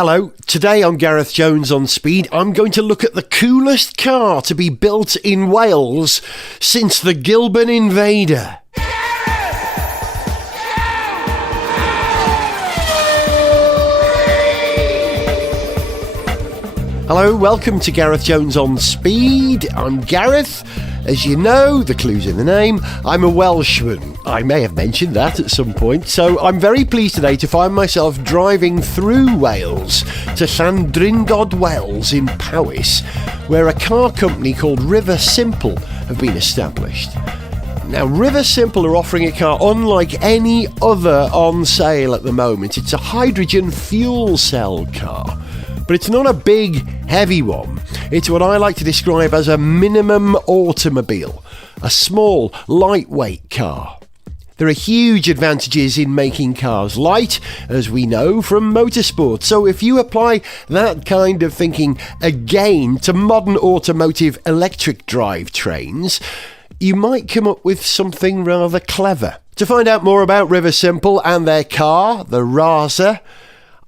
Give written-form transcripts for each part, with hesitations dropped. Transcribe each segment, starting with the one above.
Hello, today on Gareth Jones on Speed, I'm going to look at the coolest car to be built in Wales since the Gilburn Invader. Hello, welcome to Gareth Jones on Speed. I'm Gareth. As you know, the clue's in the name, I'm a Welshman. I may have mentioned that at some point. So I'm very pleased today to find myself driving through Wales to Llandrindod Wells in Powys, where a car company called Riversimple have been established. Now, Riversimple are offering a car unlike any other on sale at the moment. It's a hydrogen fuel cell car. But it's not a big, heavy one. It's what I like to describe as a minimum automobile, a small, lightweight car. There are huge advantages in making cars light, as we know from motorsport. So if you apply that kind of thinking again to modern automotive electric drivetrains, you might come up with something rather clever. To find out more about Riversimple and their car, the Rasa,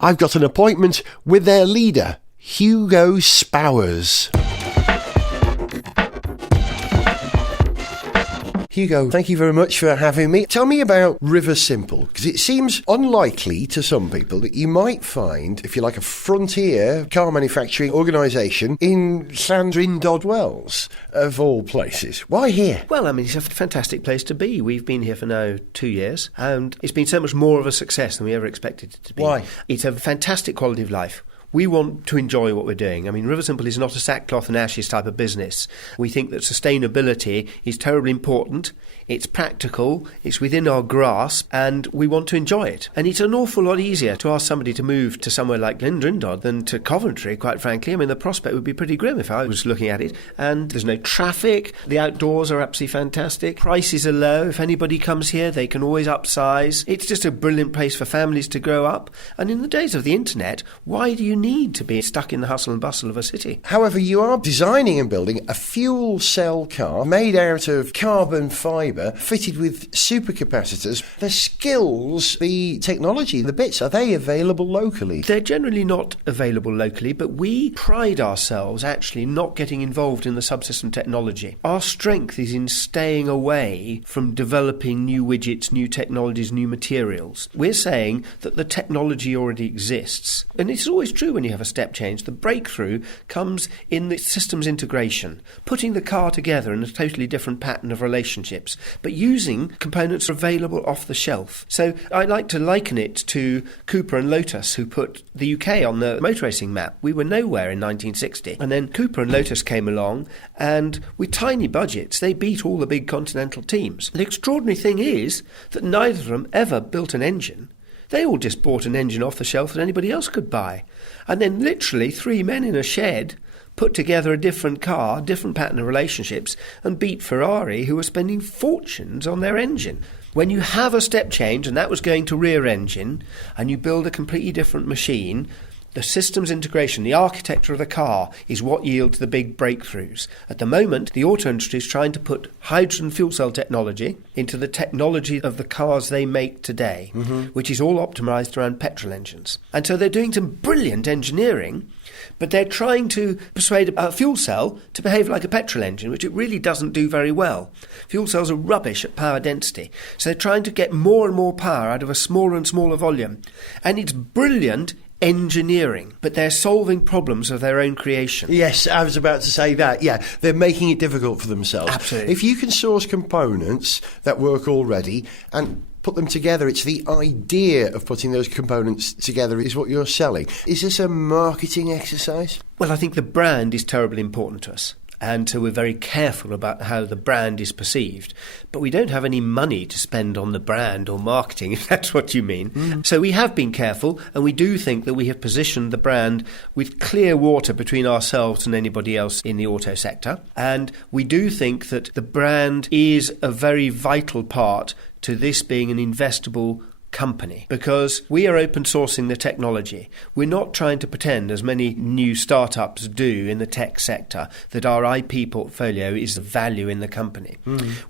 I've got an appointment with their leader, Hugo Spowers. Hugo, thank you very much for having me. Tell me about Riversimple, because it seems unlikely to some people that you might find, if you like, a frontier car manufacturing organisation in Llandrindod Wells, of all places. Why here? Well, it's a fantastic place to be. We've been here for now 2 years, and it's been so much more of a success than we ever expected it to be. Why? It's a fantastic quality of life. We want to enjoy what we're doing. Riversimple is not a sackcloth and ashes type of business. We think that sustainability is terribly important. It's practical, it's within our grasp, and we want to enjoy it. And it's an awful lot easier to ask somebody to move to somewhere like Llandrindod than to Coventry, quite frankly. The prospect would be pretty grim if I was looking at it. And there's no traffic. The outdoors are absolutely fantastic. Prices are low. If anybody comes here, they can always upsize. It's just a brilliant place for families to grow up. And in the days of the internet, why do you need to be stuck in the hustle and bustle of a city? However, you are designing and building a fuel cell car made out of carbon fibre, fitted with supercapacitors. The skills, the technology, the bits, are they available locally? They're generally not available locally, but we pride ourselves actually not getting involved in the subsystem technology. Our strength is in staying away from developing new widgets, new technologies, new materials. We're saying that the technology already exists. And it's always true when you have a step change. The breakthrough comes in the systems integration, putting the car together in a totally different pattern of relationships, but using components available off the shelf. So I like to liken it to Cooper and Lotus, who put the UK on the motor racing map. We were nowhere in 1960. And then Cooper and Lotus came along, and with tiny budgets, they beat all the big continental teams. The extraordinary thing is that neither of them ever built an engine. They all just bought an engine off the shelf that anybody else could buy. And then literally 3 men in a shed put together a different car, different pattern of relationships, and beat Ferrari, who were spending fortunes on their engine. When you have a step change, and that was going to rear engine, and you build a completely different machine, the systems integration, the architecture of the car is what yields the big breakthroughs. At the moment, the auto industry is trying to put hydrogen fuel cell technology into the technology of the cars they make today, which is all optimised around petrol engines. And so they're doing some brilliant engineering, but they're trying to persuade a fuel cell to behave like a petrol engine, which it really doesn't do very well. Fuel cells are rubbish at power density. So they're trying to get more and more power out of a smaller and smaller volume. And it's brilliant engineering, but they're solving problems of their own creation. Yes, I was about to say that. Yeah, they're making it difficult for themselves. Absolutely. If you can source components that work already and put them together, it's the idea of putting those components together is what you're selling. Is this a marketing exercise? Well, I think the brand is terribly important to us. And so we're very careful about how the brand is perceived. But we don't have any money to spend on the brand or marketing, if that's what you mean. So we have been careful, and we do think that we have positioned the brand with clear water between ourselves and anybody else in the auto sector. And we do think that the brand is a very vital part to this being an investable company because we are open sourcing the technology. We're not trying to pretend, as many new startups do in the tech sector, that our IP portfolio is the value in the company.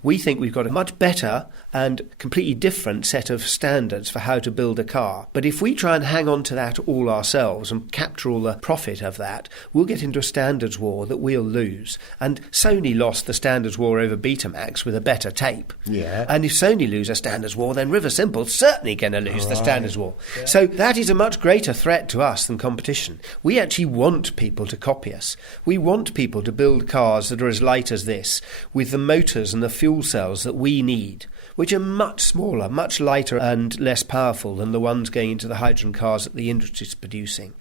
We think we've got a much better and completely different set of standards for how to build a car. But if we try and hang on to that all ourselves and capture all the profit of that, we'll get into a standards war that we'll lose. And Sony lost the standards war over Betamax with a better tape. Yeah. And if Sony lose a standards war, then Riversimple's certainly going to lose the standards war. Yeah. So that is a much greater threat to us than competition. We actually want people to copy us. We want people to build cars that are as light as this, with the motors and the fuel cells that we need, which are much smaller, much lighter and less powerful than the ones going into the hydrogen cars that the industry is producing.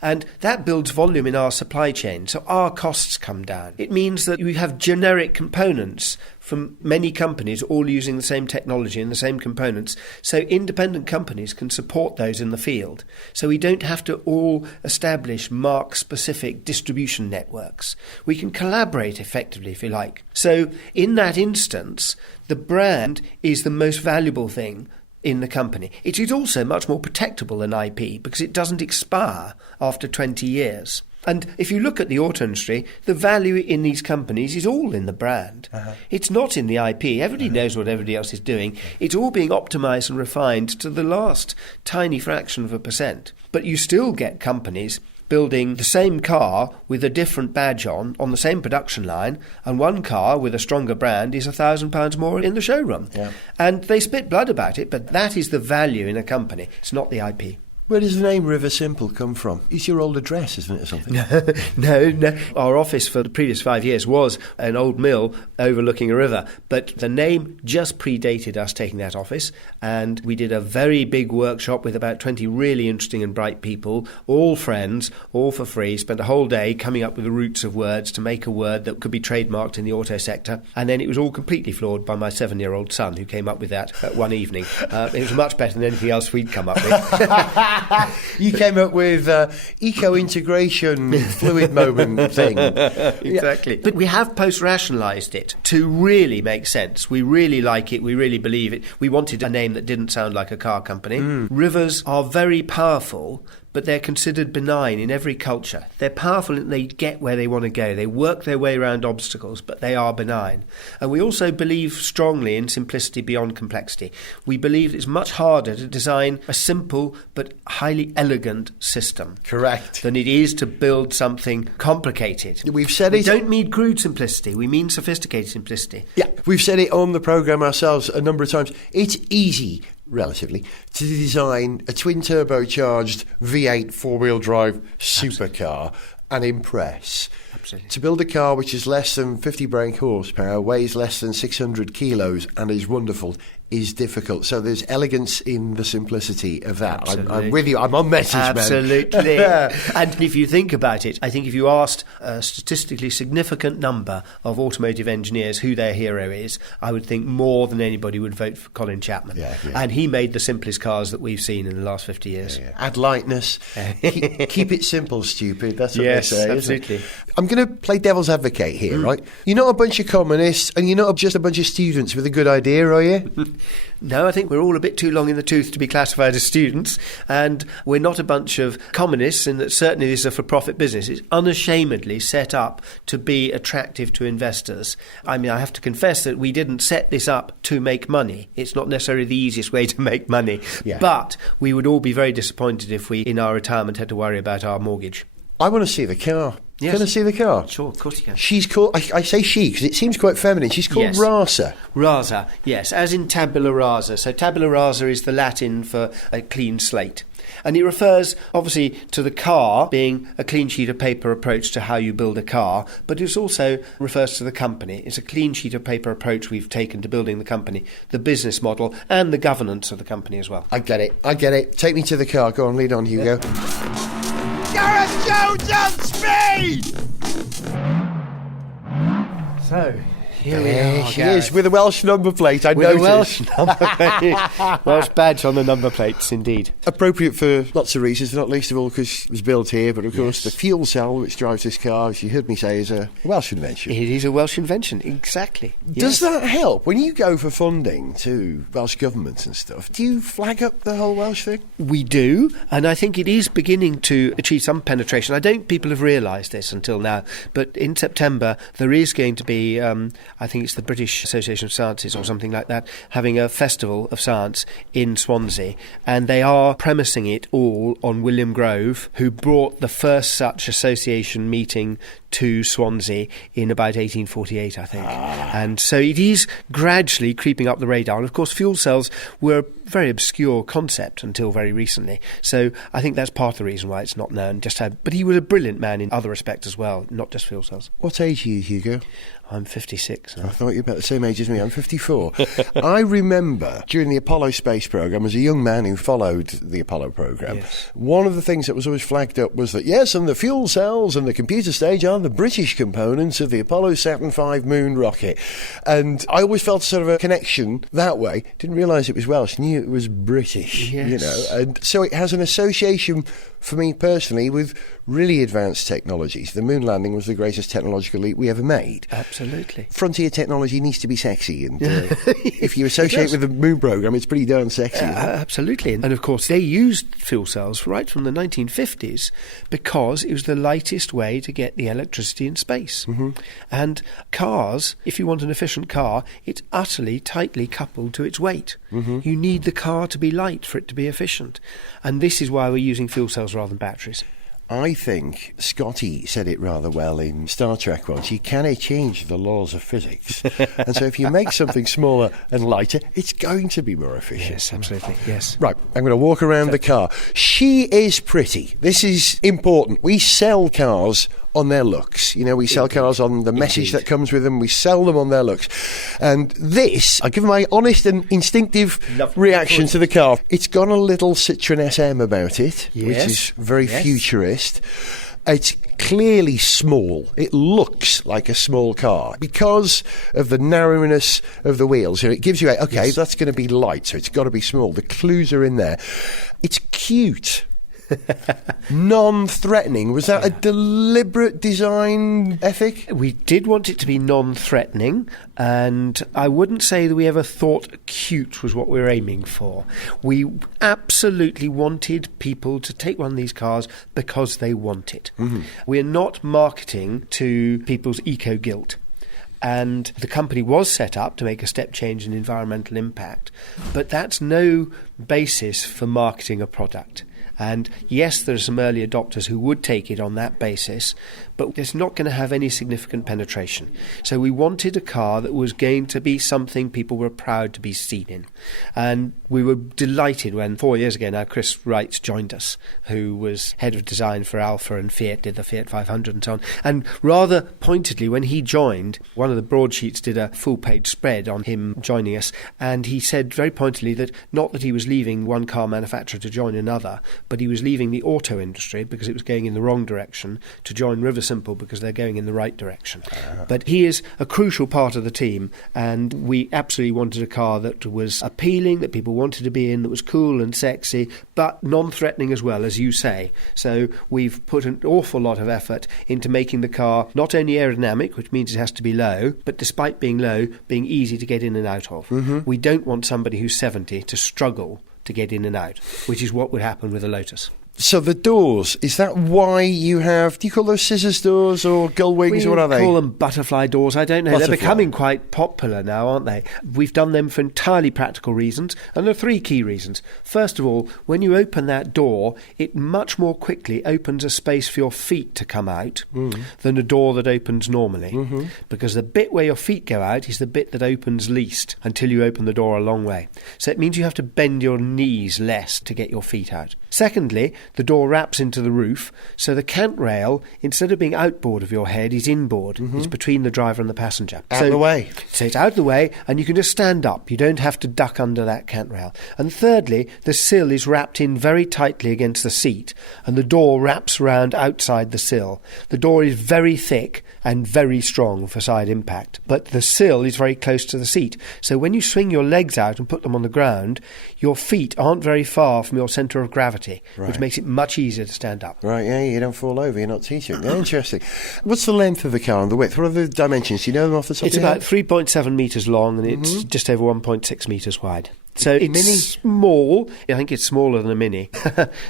And that builds volume in our supply chain, so our costs come down. It means that we have generic components from many companies all using the same technology and the same components, so independent companies can support those in the field. So we don't have to all establish mark-specific distribution networks. We can collaborate effectively, if you like. So in that instance, the brand is the most valuable thing in the company. It is also much more protectable than IP because it doesn't expire after 20 years. And if you look at the auto industry, the value in these companies is all in the brand. It's not in the IP. Everybody knows what everybody else is doing. It's all being optimised and refined to the last tiny fraction of a percent. But you still get companies building the same car with a different badge on the same production line, and one car with a stronger brand is £1,000 more in the showroom. Yeah. And they spit blood about it, but that is the value in a company. It's not the IP. Where does the name Riversimple come from? It's your old address, isn't it, or something? No. Our office for the previous 5 years was an old mill overlooking a river, but the name just predated us taking that office, and we did a very big workshop with about 20 really interesting and bright people, all friends, all for free, spent a whole day coming up with the roots of words to make a word that could be trademarked in the auto sector, and then it was all completely floored by my 7-year-old son who came up with that one evening. It was much better than anything else we'd come up with. You came up with eco-integration fluid moment thing. Exactly. But we have post-rationalised it to really make sense. We really like it. We really believe it. We wanted a name that didn't sound like a car company. Rivers are very powerful, but they're considered benign in every culture. They're powerful and they get where they want to go. They work their way around obstacles, but they are benign. And we also believe strongly in simplicity beyond complexity. We believe it's much harder to design a simple but highly elegant system. Correct. Than it is to build something complicated. We've said it. We don't mean crude simplicity. We mean sophisticated simplicity. Yeah, we've said it on the programme ourselves a number of times. It's easy, relatively, to design a twin-turbocharged V8 four-wheel drive supercar and impress. Absolutely. To build a car which is less than 50 brake horsepower, weighs less than 600 kilos and is wonderful is difficult. So there's elegance in the simplicity of that. I'm with you. I'm on message, Absolutely. man. And if you think about it, I think if you asked a statistically significant number of automotive engineers who their hero is, I would think more than anybody would vote for Colin Chapman. Yeah. And he made the simplest cars that we've seen in the last 50 years. Yeah. Add lightness. keep it simple, stupid. That's what they say, absolutely. Isn't it? I'm going to play devil's advocate here, right? You're not a bunch of communists and you're not just a bunch of students with a good idea, are you? No, I think we're all a bit too long in the tooth to be classified as students, and we're not a bunch of communists in that certainly this is a for-profit business. It's unashamedly set up to be attractive to investors. I mean, I have to confess that we didn't set this up to make money. It's not necessarily the easiest way to make money, but we would all be very disappointed if we, in our retirement, had to worry about our mortgage. I want to see the car. Yes. Can I see the car? Sure, of course you can. She's called, I say she because it seems quite feminine, she's called Rasa. Rasa, yes, as in tabula rasa. So tabula rasa is the Latin for a clean slate. And it refers, obviously, to the car being a clean sheet of paper approach to how you build a car, but it also refers to the company. It's a clean sheet of paper approach we've taken to building the company, the business model, and the governance of the company as well. I get it. Take me to the car. Go on, lead on, Hugo. Gareth Jones on speed! So, Here we There are, she Gareth. is, with a Welsh number plate, I With a noticed. Welsh number plate. Welsh badge on the number plates, indeed. Appropriate for lots of reasons, not least of all because it was built here, but of course the fuel cell which drives this car, as you heard me say, is a Welsh invention. It is a Welsh invention, exactly. Does that help? When you go for funding to Welsh governments and stuff, do you flag up the whole Welsh thing? We do, and I think it is beginning to achieve some penetration. I don't think people have realised this until now, but in September there is going to be, I think it's the British Association of Sciences or something like that, having a festival of science in Swansea, and they are premising it all on William Grove, who brought the first such association meeting to Swansea in about 1848, I think. And so it is gradually creeping up the radar. And of course, fuel cells were a very obscure concept until very recently. So I think that's part of the reason why it's not known. But he was a brilliant man in other respects as well, not just fuel cells. What age are you, Hugo? I'm 56 now. I thought you were about the same age as me. I'm 54. I remember during the Apollo space program, as a young man who followed the Apollo program, Yes. one of the things that was always flagged up was that, yes, and the fuel cells and the computer stage are the British components of the Apollo Saturn V moon rocket. And I always felt sort of a connection that way. Didn't realise it was Welsh, knew it was British, Yes. you know. And so it has an association for me personally with really advanced technologies. The moon landing was the greatest technological leap we ever made. Absolutely. Frontier technology needs to be sexy, and if you associate with the moon program, it's pretty darn sexy. Absolutely. And of course, they used fuel cells right from the 1950s because it was the lightest way to get the electricity in space. And cars, if you want an efficient car, it's utterly tightly coupled to its weight. You need the car to be light for it to be efficient. And this is why we're using fuel cells rather than batteries. I think Scotty said it rather well in Star Trek once. You cannot change the laws of physics. And so if you make something smaller and lighter, it's going to be more efficient. Yes, absolutely. Yes. Right, I'm going to walk around the car. She is pretty. This is important. We sell cars on their looks. You know, we sell cars on the message that comes with them. We sell them on their looks. And this, I give my honest and instinctive reaction to the car. It's got a little Citroen SM about it, which is very futurist. It's clearly small. It looks like a small car because of the narrowness of the wheels. You know, it gives you that's going to be light, so it's got to be small. The clues are in there. It's cute. Non-threatening. Was that a deliberate design ethic? We did want it to be non-threatening, and I wouldn't say that we ever thought cute was what we were aiming for. We absolutely wanted people to take one of these cars because they want it. We're not marketing to people's eco-guilt. And the company was set up to make a step change in environmental impact, but that's no basis for marketing a product. And yes, there are some early adopters who would take it on that basis, but it's not going to have any significant penetration. So we wanted a car that was going to be something people were proud to be seen in. And we were delighted when 4 years ago now Chris Wright joined us, who was head of design for Alfa and Fiat, did the Fiat 500 and so on. And rather pointedly, when he joined, one of the broadsheets did a full-page spread on him joining us, and he said very pointedly that not that he was leaving one car manufacturer to join another, but he was leaving the auto industry because it was going in the wrong direction to join Riversimple because they're going in the right direction. But he is a crucial part of the team, and we absolutely wanted a car that was appealing, that people wanted to be in, that was cool and sexy, but non-threatening as well, as you say. So we've put an awful lot of effort into making the car not only aerodynamic, which means it has to be low, but despite being low, being easy to get in and out of. We don't want somebody who's 70 to struggle to get in and out, which is what would happen with a Lotus. So the doors, is that why you have, do you call those scissors doors or gull wings, or what are they? We call them butterfly doors, I don't know. Butterfly. They're becoming quite popular now, aren't they? We've done them for entirely practical reasons, and there are three key reasons. First of all, when you open that door, it much more quickly opens a space for your feet to come out than a door that opens normally, because the bit where your feet go out is the bit that opens least until you open the door a long way. So it means you have to bend your knees less to get your feet out. Secondly, the door wraps into the roof, so the cant rail, instead of being outboard of your head, is inboard. It's between the driver and the passenger. Out of the way. So it's out of the way, and you can just stand up. You don't have to duck under that cant rail. And thirdly, the sill is wrapped in very tightly against the seat, and the door wraps round outside the sill. The door is very thick and very strong for side impact, but the sill is very close to the seat. So when you swing your legs out and put them on the ground, your feet aren't very far from your centre of gravity, which makes it much easier to stand up. Right, yeah, you don't fall over, you're not teaching. Yeah, interesting. What's the length of the car and the width? What are the dimensions? Do you know them off the top It's of your about head? 3.7 metres long, and it's just over 1.6 metres wide. So it's Mini? small. I think it's smaller than a Mini.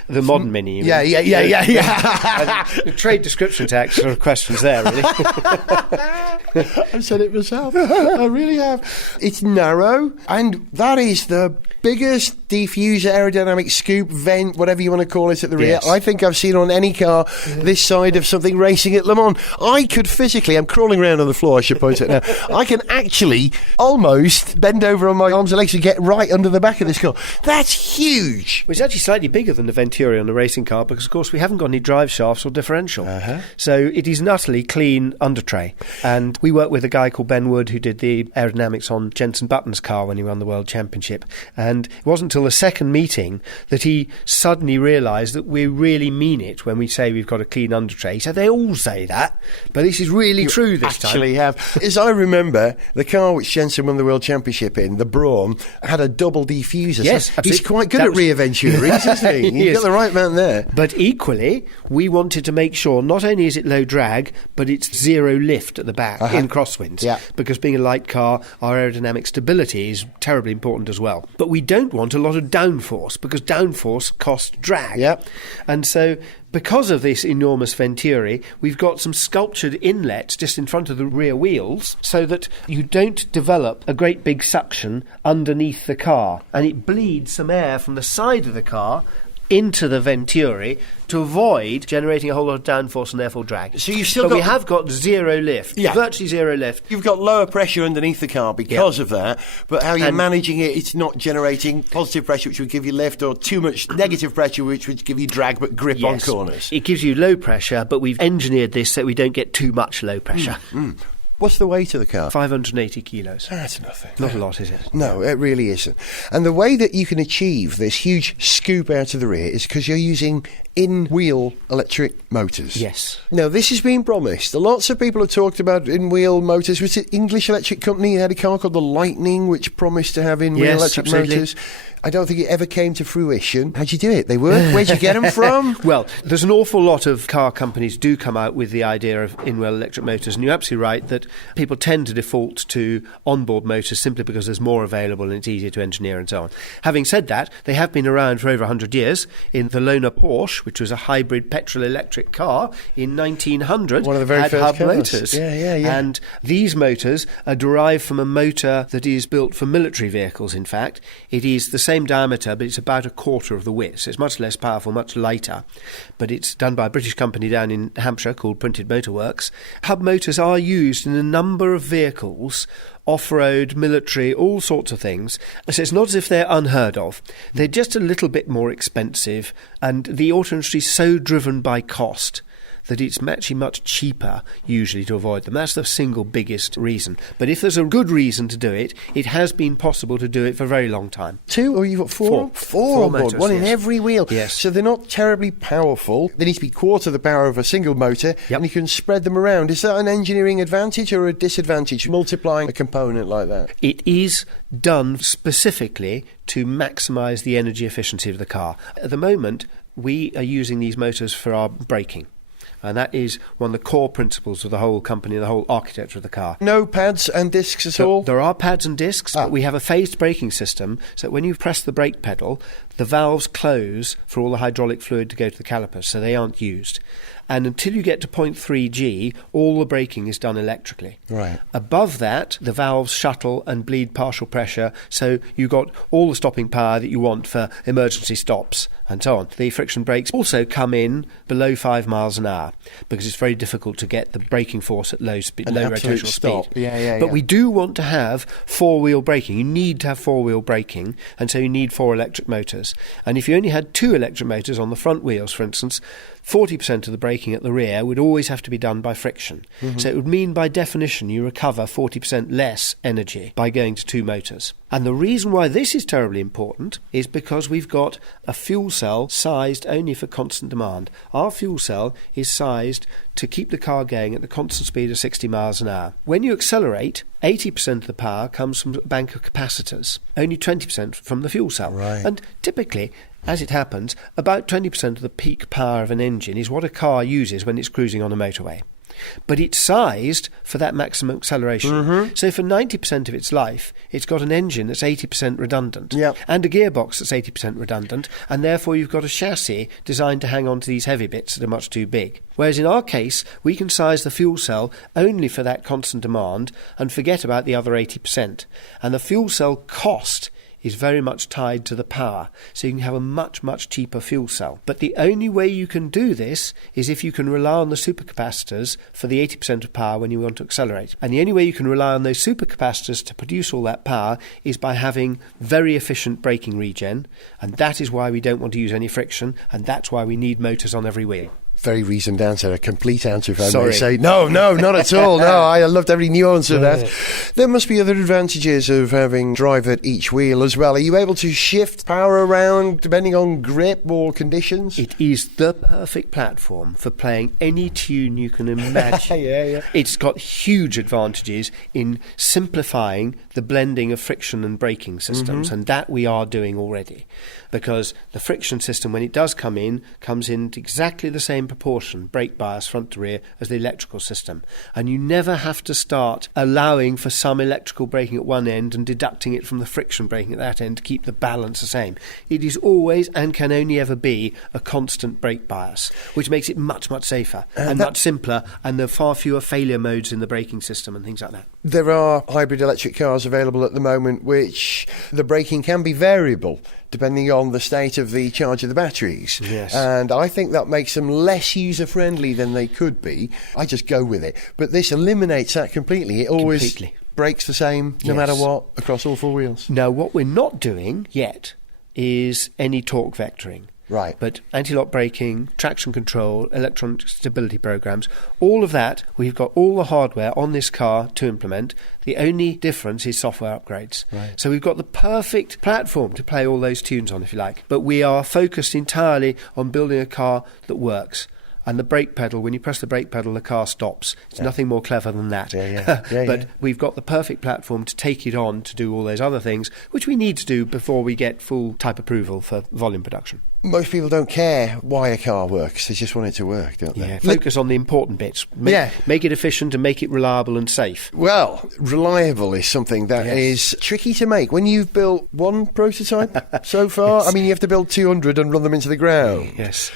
The modern Mini. Yeah. The trade description tax sort of questions there, really. I've said it myself. I really have. It's narrow, and that is the biggest diffuser, aerodynamic scoop, vent, whatever you want to call it, at the rear. Yes. I think I've seen on any car this side of something racing at Le Mans. I could physically, I'm crawling around on the floor, I should point it now. I can actually almost bend over on my arms and legs and get right under the back of this car. That's huge. It's actually slightly bigger than the Venturi on a racing car because, of course, we haven't got any drive shafts or differential. So it is an utterly clean undertray. And we worked with a guy called Ben Wood who did the aerodynamics on Jenson Button's car when he won the World Championship. And it wasn't until the second meeting that he suddenly realised that we really mean it when we say we've got a clean undertray. He said, they all say that, but this is really true this time. Actually have. As I remember, the car which Jenson won the World Championship in, the Brawn, had a double diffuser. Yes, so absolutely. he's quite good at rear Venturis, isn't he? You've got the right man there. But equally, we wanted to make sure not only is it low drag, but it's zero lift at the back in crosswinds. Yeah. Because being a light car, our aerodynamic stability is terribly important as well. But we don't want a lot of downforce, because downforce costs drag. Yep. And so, because of this enormous Venturi, we've got some sculptured inlets just in front of the rear wheels so that you don't develop a great big suction underneath the car, and it bleeds some air from the side of the car into the Venturi to avoid generating a whole lot of downforce and therefore drag. So you've still but got... we have got zero lift, virtually zero lift. You've got lower pressure underneath the car because of that, but how you're managing it, it's not generating positive pressure, which would give you lift, or too much negative pressure, which would give you drag but grip on corners. It gives you low pressure, but we've engineered this so we don't get too much low pressure. What's the weight of the car? 580 kilos. That's nothing. Not a lot, is it? No, it really isn't. And the way that you can achieve this huge scoop out of the rear is because you're using in-wheel electric motors. Yes. Now, this has been promised. Lots of people have talked about in-wheel motors. Was it English Electric Company had a car called the Lightning, which promised to have in-wheel electric motors? I don't think it ever came to fruition. How'd you do it? They work? Where'd you get them from? Well, there's an awful lot of car companies do come out with the idea of in-wheel electric motors, and you're absolutely right that people tend to default to onboard motors simply because there's more available and it's easier to engineer and so on. Having said that, they have been around for over 100 years. In the Lohner Porsche, which was a hybrid petrol-electric car in 1900, one of the very had first hub cars. motors. Yeah. And these motors are derived from a motor that is built for military vehicles, in fact. It is the same diameter, but it's about a quarter of the width. So it's much less powerful, much lighter. But it's done by a British company down in Hampshire called Printed Motor Works. Hub motors are used in a number of vehicles, off-road, military, all sorts of things. So it's not as if they're unheard of. They're just a little bit more expensive, and the auto industry is so driven by cost that it's actually much cheaper usually to avoid them. That's the single biggest reason. But if there's a good reason to do it, it has been possible to do it for a very long time. Two, or you've got four? Four on board, motors, one in every wheel. Yes. So they're not terribly powerful. They need to be quarter the power of a single motor, and you can spread them around. Is that an engineering advantage or a disadvantage, multiplying a component like that? It is done specifically to maximise the energy efficiency of the car. At the moment, we are using these motors for our braking. And that is one of the core principles of the whole company, the whole architecture of the car. No pads and discs at all? There are pads and discs, but we have a phased braking system, so that when you press the brake pedal, the valves close for all the hydraulic fluid to go to the calipers, so they aren't used. And until you get to 0.3 G, all the braking is done electrically. Right. Above that, the valves shuttle and bleed partial pressure, so you've got all the stopping power that you want for emergency stops and so on. The friction brakes also come in below 5 miles an hour, because it's very difficult to get the braking force at low rotational stop. speed. Yeah. But we do want to have four-wheel braking. You need to have four-wheel braking, and so you need 4 electric motors. motors. And if you only had 2 electric motors on the front wheels, for instance, 40% of the braking at the rear would always have to be done by friction. So it would mean, by definition, you recover 40% less energy by going to 2 motors. And the reason why this is terribly important is because we've got a fuel cell sized only for constant demand. Our fuel cell is sized to keep the car going at the constant speed of 60 miles an hour. When you accelerate, 80% of the power comes from a bank of capacitors, only 20% from the fuel cell. Right. And typically, as it happens, about 20% of the peak power of an engine is what a car uses when it's cruising on a motorway. But it's sized for that maximum acceleration. So for 90% of its life, it's got an engine that's 80% redundant and a gearbox that's 80% redundant, and therefore you've got a chassis designed to hang on to these heavy bits that are much too big. Whereas in our case, we can size the fuel cell only for that constant demand and forget about the other 80%. And the fuel cell cost is very much tied to the power, so you can have a much, much cheaper fuel cell. But the only way you can do this is if you can rely on the supercapacitors for the 80% of power when you want to accelerate. And the only way you can rely on those supercapacitors to produce all that power is by having very efficient braking regen, and that is why we don't want to use any friction, and that's why we need motors on every wheel. Very reasoned answer, a complete answer, if I Sorry. may say. No, not at all. No, I loved every nuance of that. There must be other advantages of having drive at each wheel as well. Are you able to shift power around depending on grip or conditions? It is the perfect platform for playing any tune you can imagine. It's got huge advantages in simplifying the blending of friction and braking systems, and that we are doing already. Because the friction system, when it does come in, comes in exactly the same proportion, brake bias front to rear, as the electrical system. And you never have to start allowing for some electrical braking at one end and deducting it from the friction braking at that end to keep the balance the same. It is always, and can only ever be, a constant brake bias, which makes it much, much safer and much simpler, and there are far fewer failure modes in the braking system and things like that. There are hybrid electric cars available at the moment which the braking can be variable depending on the state of the charge of the batteries. Yes. And I think that makes them less user-friendly than they could be. I just go with it. But this eliminates that completely. It always brakes the same no matter what across all 4 wheels. Now, what we're not doing yet is any torque vectoring. Right. But anti-lock braking, traction control, electronic stability programs, all of that, we've got all the hardware on this car to implement. The only difference is software upgrades. Right. So we've got the perfect platform to play all those tunes on, if you like. But we are focused entirely on building a car that works. And the brake pedal, when you press the brake pedal, the car stops. It's nothing more clever than that. But we've got the perfect platform to take it on to do all those other things, which we need to do before we get full type approval for volume production. Most people don't care why a car works. They just want it to work, don't they? Focus on the important bits. Make it efficient and make it reliable and safe. Well, reliable is something that is tricky to make. When you've built one prototype so far, I mean, you have to build 200 and run them into the ground. Yes.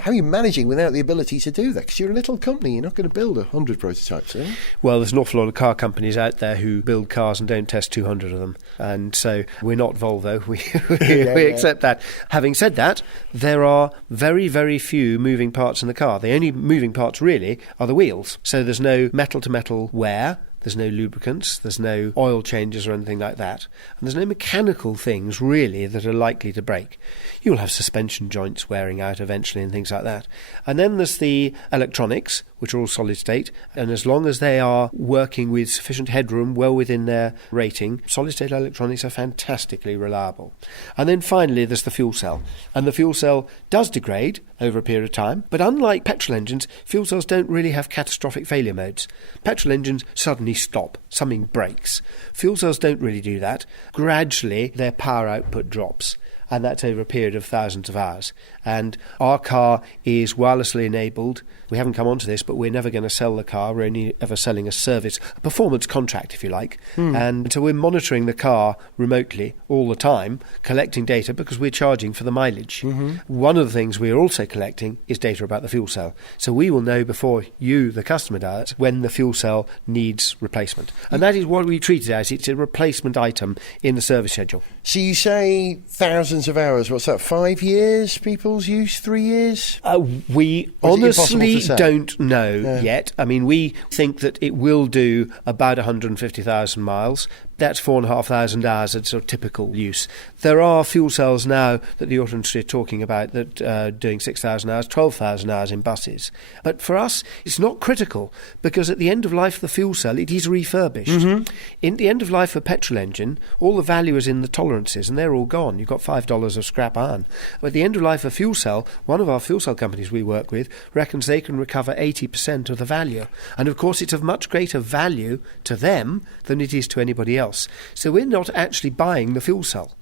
How are you managing without the ability to do that? Because you're a little company, you're not going to build 100 prototypes, are you? Well, there's an awful lot of car companies out there who build cars and don't test 200 of them. And so we're not Volvo, we accept that. Having said that, there are very, very few moving parts in the car. The only moving parts really are the wheels. So there's no metal-to-metal wear. There's no lubricants, there's no oil changes or anything like that. And there's no mechanical things, really, that are likely to break. You'll have suspension joints wearing out eventually and things like that. And then there's the electronics, which are all solid state. And as long as they are working with sufficient headroom, well within their rating, solid state electronics are fantastically reliable. And then finally, there's the fuel cell. And the fuel cell does degrade over a period of time. But unlike petrol engines, fuel cells don't really have catastrophic failure modes. Petrol engines suddenly stop, something breaks. Fuel cells don't really do that. Gradually, their power output drops. And that's over a period of thousands of hours. And our car is wirelessly enabled. We haven't come onto this, but we're never going to sell the car. We're only ever selling a service, a performance contract, if you like. And so we're monitoring the car remotely all the time, collecting data because we're charging for the mileage. One of the things we're also collecting is data about the fuel cell. So we will know before you, the customer, does when the fuel cell needs replacement. And that is what we treat it as. It's a replacement item in the service schedule. So you say thousands of hours. What's that, 5 years people's use, 3 years? We honestly don't know yet. I mean, we think that it will do about 150,000 miles, That's 4,500 hours at sort of typical use. There are fuel cells now that the auto industry are talking about that are doing 6,000 hours, 12,000 hours in buses. But for us, it's not critical because at the end of life of the fuel cell, it is refurbished. In the end of life of a petrol engine, all the value is in the tolerances and they're all gone. You've got $5 of scrap iron. But at the end of life of a fuel cell, one of our fuel cell companies we work with reckons they can recover 80% of the value. And of course, it's of much greater value to them than it is to anybody else. So we're not actually buying the fuel cell.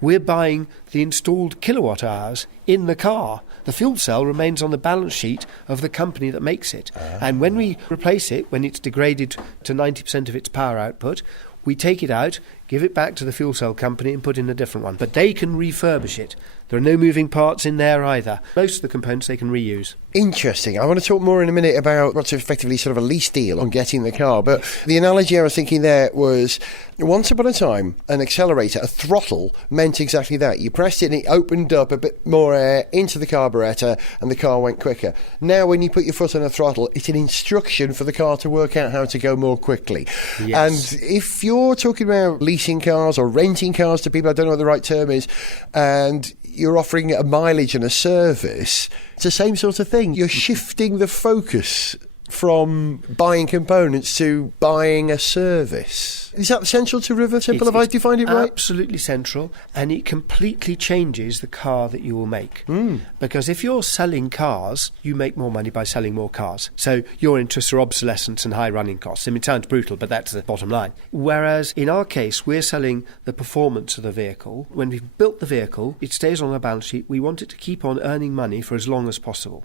We're buying the installed kilowatt hours in the car. The fuel cell remains on the balance sheet of the company that makes it. And when we replace it, when it's degraded to 90% of its power output, we take it out, give it back to the fuel cell company and put in a different one. But they can refurbish it. There are no moving parts in there either. Most of the components they can reuse. Interesting. I want to talk more in a minute about what's effectively sort of a lease deal on getting the car. But the analogy I was thinking there was, once upon a time, an accelerator, a throttle, meant exactly that. You pressed it and it opened up a bit more air into the carburettor and the car went quicker. Now when you put your foot on a throttle, it's an instruction for the car to work out how to go more quickly. Yes. And if you're talking about leasing cars or renting cars to people, I don't know what the right term is, and you're offering a mileage and a service, it's the same sort of thing. You're shifting the focus from buying components to buying a service. Is that central to Riversimple? Have I defined it right? Absolutely central, and it completely changes the car that you will make. Because if you're selling cars, you make more money by selling more cars. So your interests are obsolescence and high running costs. I mean, it sounds brutal, but that's the bottom line. Whereas in our case, we're selling the performance of the vehicle. When we've built the vehicle, it stays on our balance sheet. We want it to keep on earning money for as long as possible.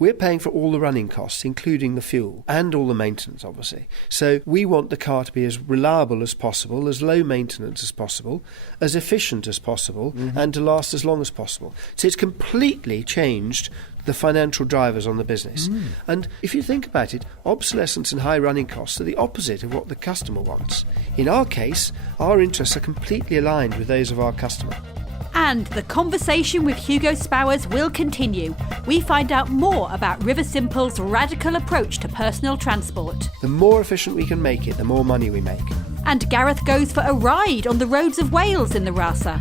We're paying for all the running costs, including the fuel and all the maintenance, obviously. So we want the car to be as reliable as possible, as low maintenance as possible, as efficient as possible, and to last as long as possible. So it's completely changed the financial drivers on the business. And if you think about it, obsolescence and high running costs are the opposite of what the customer wants. In our case, our interests are completely aligned with those of our customer. And the conversation with Hugo Spowers will continue. We find out more about Riversimple's radical approach to personal transport. The more efficient we can make it, the more money we make. And Gareth goes for a ride on the roads of Wales in the Rasa.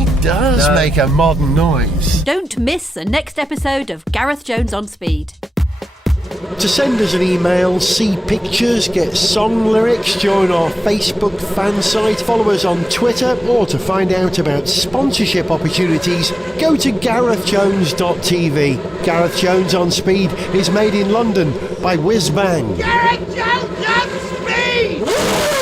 It does make a modern noise. Don't miss the next episode of Gareth Jones on Speed. To send us an email, see pictures, get song lyrics, join our Facebook fan site, follow us on Twitter, or to find out about sponsorship opportunities, go to garethjones.tv. Gareth Jones on Speed is made in London by Whiz Bang. Gareth Jones on Speed!